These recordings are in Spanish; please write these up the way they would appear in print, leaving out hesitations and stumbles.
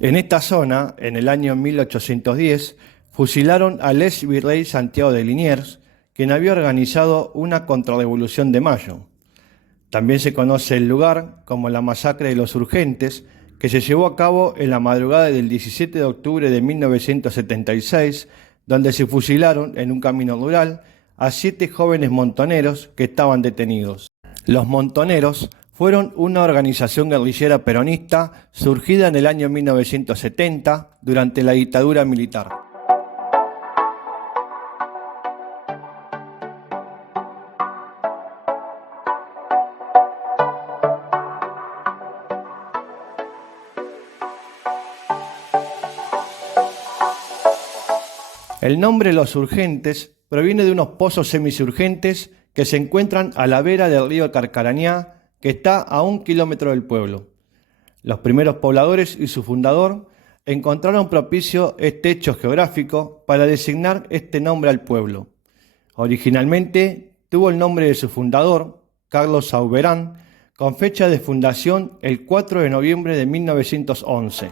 En esta zona, en el año 1810, fusilaron al ex virrey Santiago de Liniers, quien había organizado una contrarrevolución de mayo. También se conoce el lugar como la masacre de los Urgentes, que se llevó a cabo en la madrugada del 17 de octubre de 1976, donde se fusilaron en un camino rural a 7 jóvenes montoneros que estaban detenidos. Los montoneros fueron una organización guerrillera peronista surgida en el año 1970 durante la dictadura militar. El nombre Los Urgentes proviene de unos pozos semisurgentes que se encuentran a la vera del río Carcarañá, que está a 1 kilómetro del pueblo. Los primeros pobladores y su fundador encontraron propicio este hecho geográfico para designar este nombre al pueblo. Originalmente tuvo el nombre de su fundador, Carlos Sauberán, con fecha de fundación el 4 de noviembre de 1911.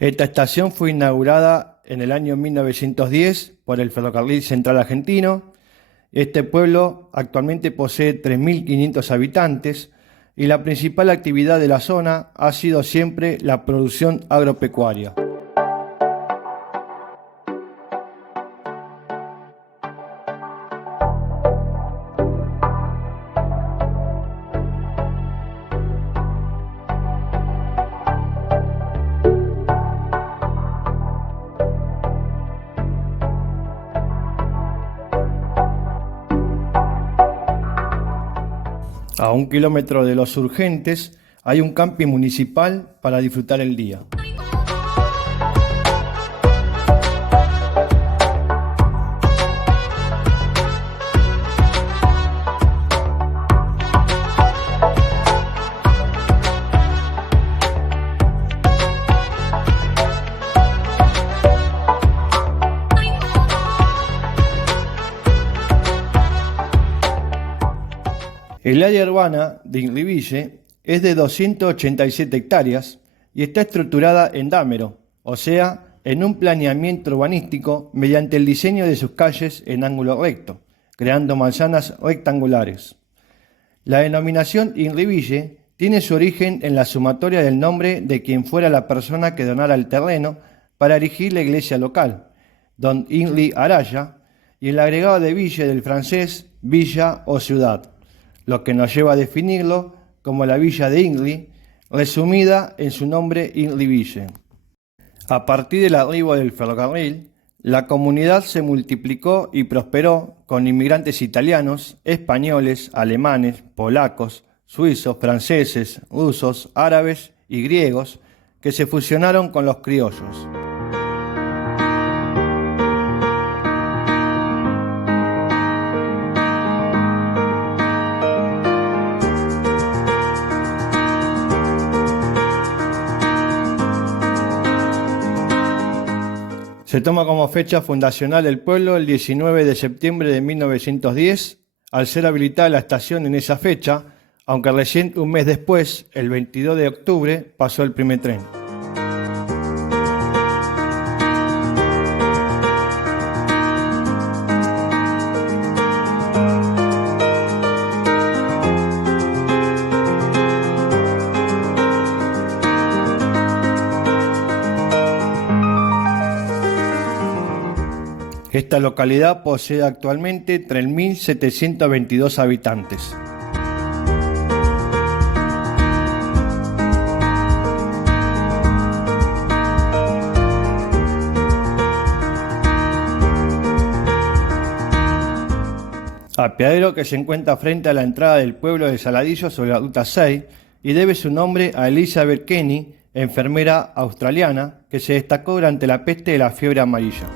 Esta estación fue inaugurada en el año 1910 por el Ferrocarril Central Argentino. Este pueblo actualmente posee 3.500 habitantes y la principal actividad de la zona ha sido siempre la producción agropecuaria. A 1 kilómetro de Los Urgentes hay un camping municipal para disfrutar el día. El área urbana de Inriville es de 287 hectáreas y está estructurada en dámero, o sea, en un planeamiento urbanístico mediante el diseño de sus calles en ángulo recto, creando manzanas rectangulares. La denominación Inriville tiene su origen en la sumatoria del nombre de quien fuera la persona que donara el terreno para erigir la iglesia local, don Inri Araya, y el agregado de ville del francés villa o ciudad, lo que nos lleva a definirlo como la villa de Inri, resumida en su nombre Inriville. A partir del arribo del ferrocarril, la comunidad se multiplicó y prosperó con inmigrantes italianos, españoles, alemanes, polacos, suizos, franceses, rusos, árabes y griegos que se fusionaron con los criollos. Se toma como fecha fundacional del pueblo el 19 de septiembre de 1910, al ser habilitada la estación en esa fecha, aunque recién un mes después, el 22 de octubre, pasó el primer tren. Esta localidad posee actualmente 3.722 habitantes. Apeadero que se encuentra frente a la entrada del pueblo de Saladillo sobre la Ruta 6 y debe su nombre a Elizabeth Kenny, enfermera australiana que se destacó durante la peste de la fiebre amarilla.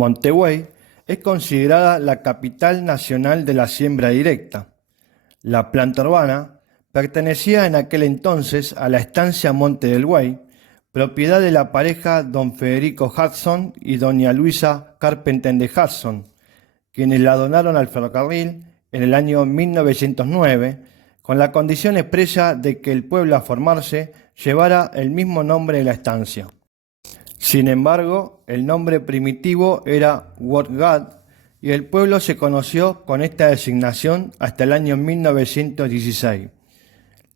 Montevideo es considerada la capital nacional de la siembra directa. La planta urbana pertenecía en aquel entonces a la estancia Monte del Güey, propiedad de la pareja don Federico Hudson y doña Luisa Carpenter de Hudson, quienes la donaron al ferrocarril en el año 1909, con la condición expresa de que el pueblo a formarse llevara el mismo nombre de la estancia. Sin embargo, el nombre primitivo era Wortgad y el pueblo se conoció con esta designación hasta el año 1916.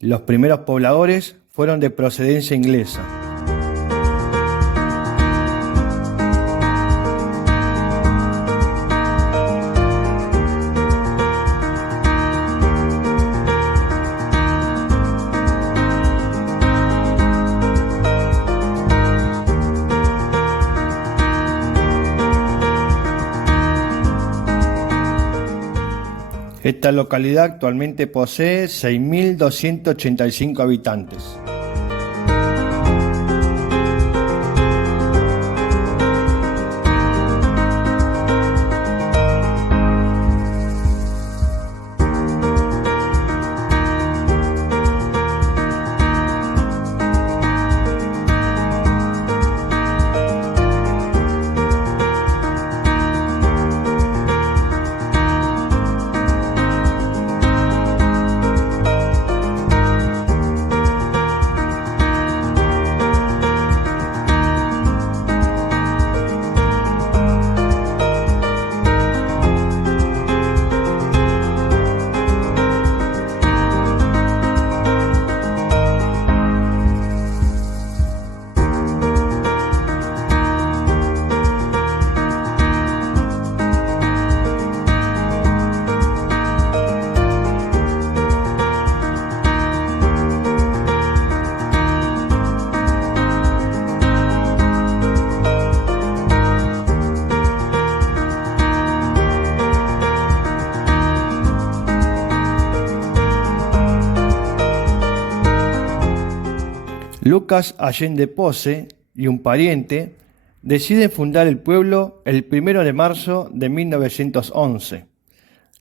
Los primeros pobladores fueron de procedencia inglesa. Esta localidad actualmente posee 6.285 habitantes. Lucas Allende Pose y un pariente deciden fundar el pueblo el 1 de marzo de 1911.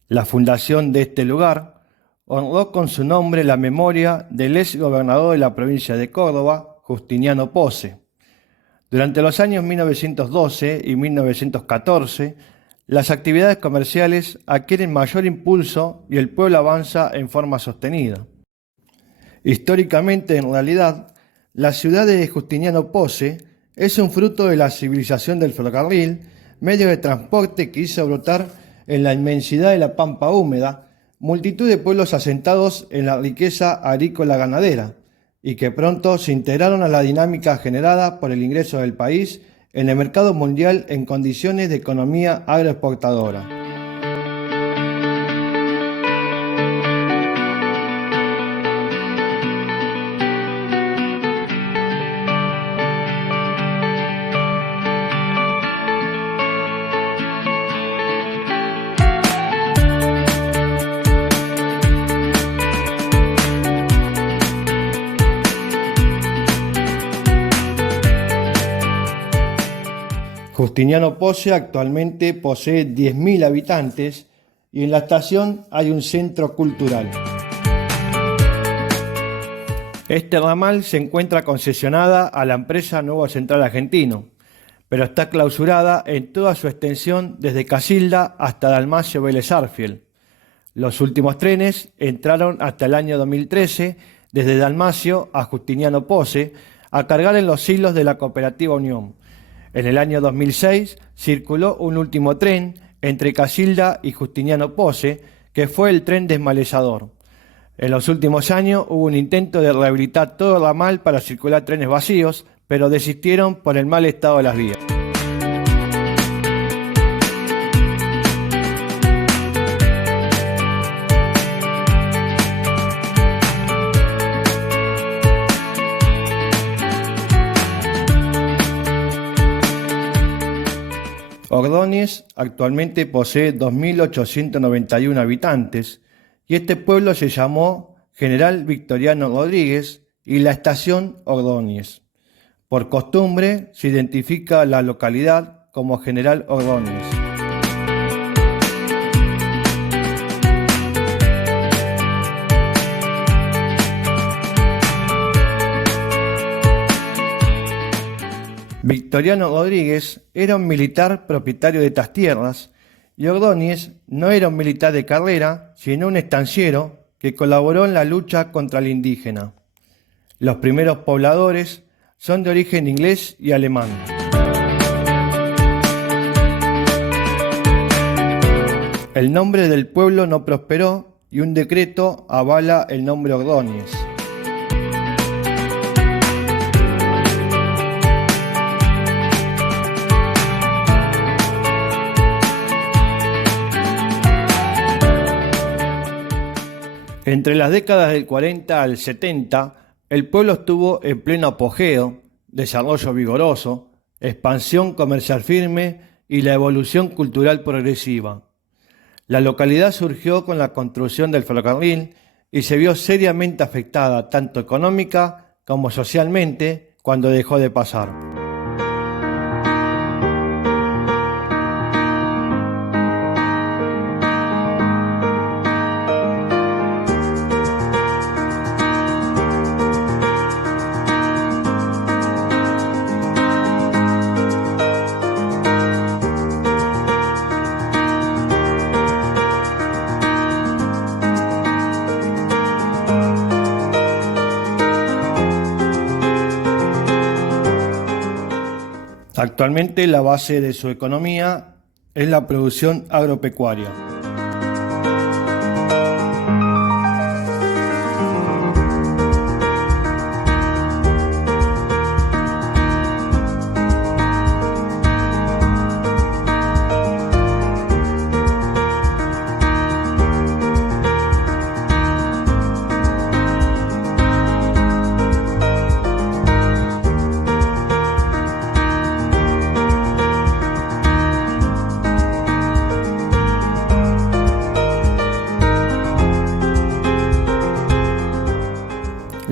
La fundación de este lugar honró con su nombre la memoria del ex gobernador de la provincia de Córdoba, Justiniano Pose. Durante los años 1912 y 1914, las actividades comerciales adquieren mayor impulso y el pueblo avanza en forma sostenida. Históricamente, en realidad, la ciudad de Justiniano Pose es un fruto de la civilización del ferrocarril, medio de transporte que hizo brotar en la inmensidad de la pampa húmeda multitud de pueblos asentados en la riqueza agrícola ganadera y que pronto se integraron a la dinámica generada por el ingreso del país en el mercado mundial en condiciones de economía agroexportadora. Justiniano Pose actualmente posee 10.000 habitantes y en la estación hay un centro cultural. Este ramal se encuentra concesionada a la empresa Nuevo Central Argentino, pero está clausurada en toda su extensión desde Casilda hasta Dalmacio Vélez Arfiel. Los últimos trenes entraron hasta el año 2013 desde Dalmacio a Justiniano Pose a cargar en los hilos de la Cooperativa Unión. En el año 2006 circuló un último tren entre Casilda y Justiniano Pose, que fue el tren desmalezador. En los últimos años hubo un intento de rehabilitar todo el ramal para circular trenes vacíos, pero desistieron por el mal estado de las vías. Ordóñez actualmente posee 2.891 habitantes y este pueblo se llamó General Victoriano Rodríguez y la estación Ordóñez. Por costumbre se identifica la localidad como General Ordóñez. Victoriano Rodríguez era un militar propietario de estas tierras y Ordóñez no era un militar de carrera, sino un estanciero que colaboró en la lucha contra el indígena. Los primeros pobladores son de origen inglés y alemán. El nombre del pueblo no prosperó y un decreto avala el nombre Ordóñez. Entre las décadas del 40 al 70, el pueblo estuvo en pleno apogeo, desarrollo vigoroso, expansión comercial firme y la evolución cultural progresiva. La localidad surgió con la construcción del ferrocarril y se vio seriamente afectada tanto económica como socialmente cuando dejó de pasar. Actualmente la base de su economía es la producción agropecuaria.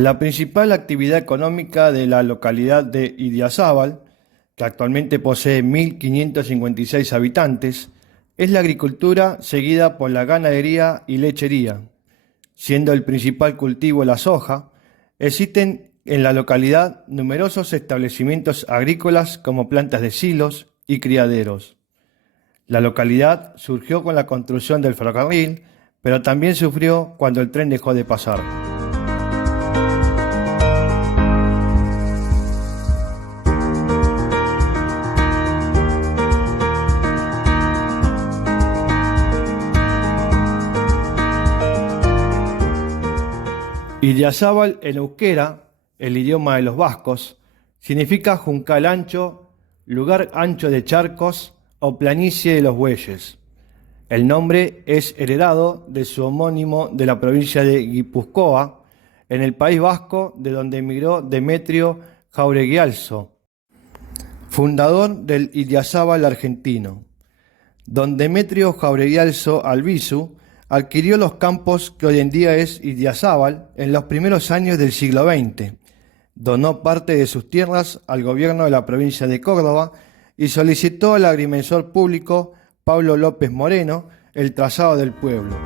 La principal actividad económica de la localidad de Idiazábal, que actualmente posee 1.556 habitantes, es la agricultura seguida por la ganadería y lechería. Siendo el principal cultivo la soja, existen en la localidad numerosos establecimientos agrícolas como plantas de silos y criaderos. La localidad surgió con la construcción del ferrocarril, pero también sufrió cuando el tren dejó de pasar. Idiazábal en euskera, el idioma de los vascos, significa juncal ancho, lugar ancho de charcos o planicie de los bueyes. El nombre es heredado de su homónimo de la provincia de Guipúzcoa, en el País Vasco, de donde emigró Demetrio Jaureguialzo, fundador del Idiazábal argentino. Don Demetrio Jaureguialzo Albizu adquirió los campos que hoy en día es Idiazábal en los primeros años del siglo XX. Donó parte de sus tierras al gobierno de la provincia de Córdoba y solicitó al agrimensor público Pablo López Moreno el trazado del pueblo.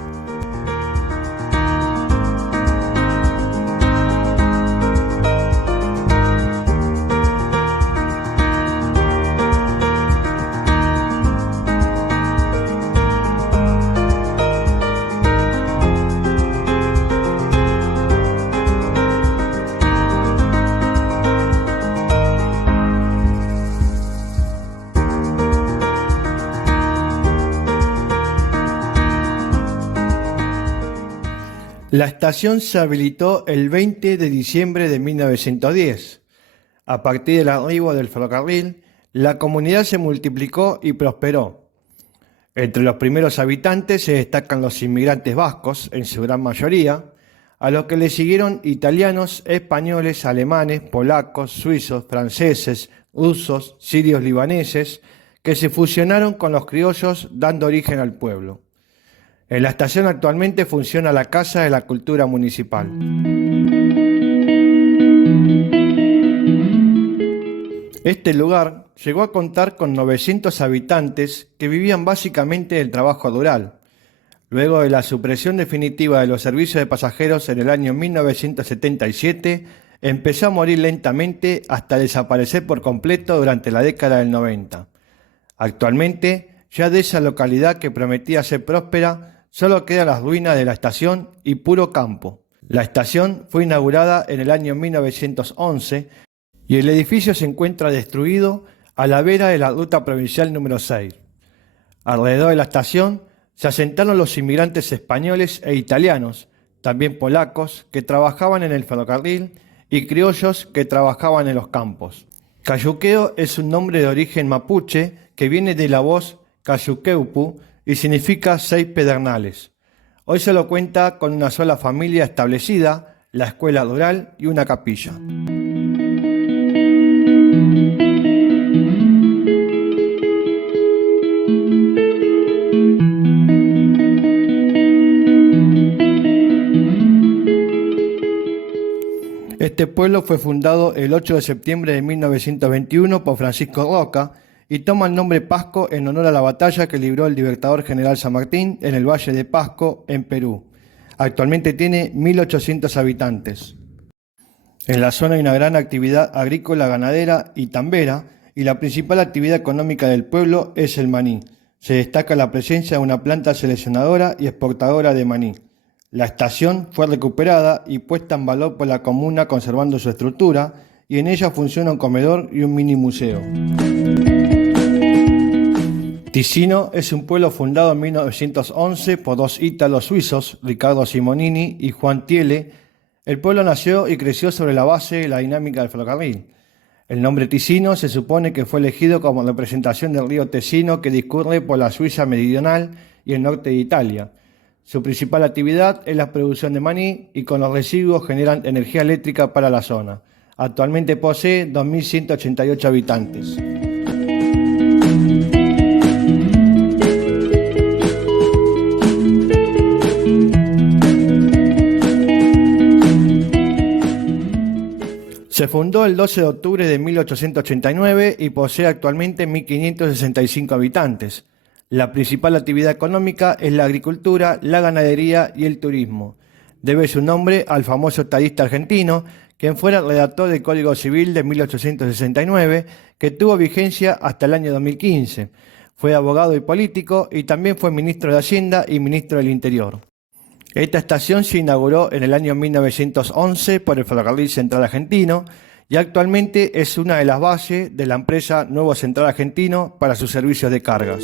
La estación se habilitó el 20 de diciembre de 1910. A partir del arribo del ferrocarril, la comunidad se multiplicó y prosperó. Entre los primeros habitantes se destacan los inmigrantes vascos, en su gran mayoría, a los que le siguieron italianos, españoles, alemanes, polacos, suizos, franceses, rusos, sirios, libaneses, que se fusionaron con los criollos dando origen al pueblo. En la estación actualmente funciona la Casa de la Cultura Municipal. Este lugar llegó a contar con 900 habitantes que vivían básicamente del trabajo rural. Luego de la supresión definitiva de los servicios de pasajeros en el año 1977, empezó a morir lentamente hasta desaparecer por completo durante la década del 90. Actualmente, ya de esa localidad que prometía ser próspera, solo quedan las ruinas de la estación y puro campo. La estación fue inaugurada en el año 1911 y el edificio se encuentra destruido a la vera de la ruta provincial número 6. Alrededor de la estación se asentaron los inmigrantes españoles e italianos, también polacos, que trabajaban en el ferrocarril y criollos que trabajaban en los campos. Cayuqueo es un nombre de origen mapuche que viene de la voz Cayuqueupu y significa 6 pedernales. Hoy solo cuenta con una sola familia establecida, la escuela rural y una capilla. Este pueblo fue fundado el 8 de septiembre de 1921 por Francisco Roca y toma el nombre Pasco en honor a la batalla que libró el libertador general San Martín en el Valle de Pasco, en Perú. Actualmente tiene 1.800 habitantes. En la zona hay una gran actividad agrícola, ganadera y tambera, y la principal actividad económica del pueblo es el maní. Se destaca la presencia de una planta seleccionadora y exportadora de maní. La estación fue recuperada y puesta en valor por la comuna conservando su estructura, y en ella funciona un comedor y un mini museo. Ticino es un pueblo fundado en 1911 por dos ítalos suizos, Ricardo Simonini y Juan Thiele. El pueblo nació y creció sobre la base de la dinámica del ferrocarril. El nombre Ticino se supone que fue elegido como representación del río Tesino que discurre por la Suiza meridional y el norte de Italia. Su principal actividad es la producción de maní y con los residuos generan energía eléctrica para la zona. Actualmente posee 2.188 habitantes. Se fundó el 12 de octubre de 1889 y posee actualmente 1.565 habitantes. La principal actividad económica es la agricultura, la ganadería y el turismo. Debe su nombre al famoso estadista argentino, quien fuera redactor del Código Civil de 1869, que tuvo vigencia hasta el año 2015. Fue abogado y político y también fue ministro de Hacienda y ministro del Interior. Esta estación se inauguró en el año 1911 por el Ferrocarril Central Argentino y actualmente es una de las bases de la empresa Nuevo Central Argentino para sus servicios de cargas.